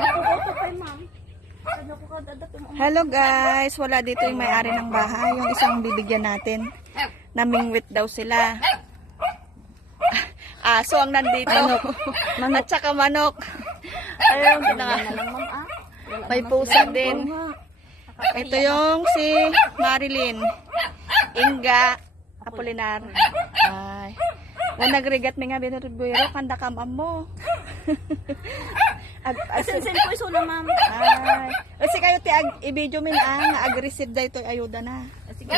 Natututo kay ma'am. Hello guys, wala dito yung may-ari ng bahay. Yung isang bibigyan natin. Namingwit daw sila. Aso ang nandito. At saka manok. Ayun, may pusa din. Ito yung si Marilyn. Inga Apolinar. Ay. Na nagrigat mi nga binurbuiro kanda kamam mo. Asin ko iso na ma'am. Ay. Kasi kayo ti i-video min nga aggressive da ito ayuda na. Sige.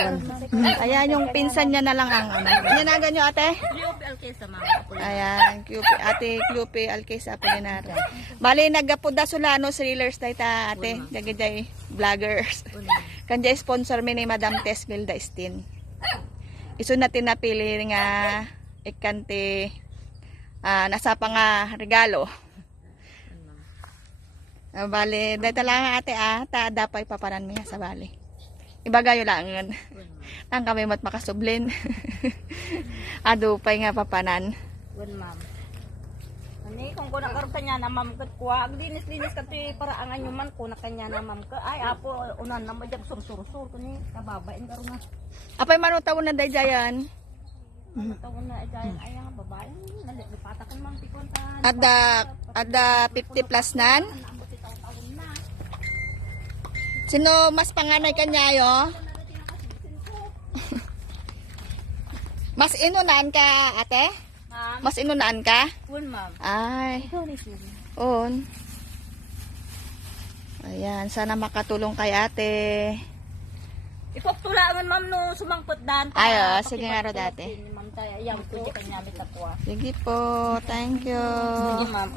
Ayan yung pinsan niya na lang ang ano. Yan nyo ate? QP Alkesa ma'am. Ayan, ate QP Alkesa Apolinar. Bali nagapuda Solano thrillers dayta ate. Gagajay vloggers. Kanjay sponsor mi ni Madam Tess Gilda Stin. Iso natin napili nga ikante nasa pa nga regalo. Bali, dahil lang ate ta dapay paparan mi sa bali. Ibagayo lang ang kami mat makasublin. Adupay nga papanan. Wen ma'am. Ani kung ko nakaroon kanya na ma'am kat kuha ag linis kati para ang anyo man ko na kanya na ma'am ka ay apo unan na majak sur kani kababain karon nga. Apay manutaw na dayjayan. Tawon na ajayan ay nga babae nalipatakan ma'am tikon ta. Ada 50 plus nan. Sino mas panganay kanya yo? Mas inunaan ka ate? Ma'am. Mas inunaan ka? Wen ma'am. Ay. On. Ayan, sana makatulong kay ate. Ipagtulaan ma'am no sumangkot dan. Ay, sige nga ro dati. Ma'am tayo yang ko kanya bitakwa. Sige po, thank you. Sige ma'am.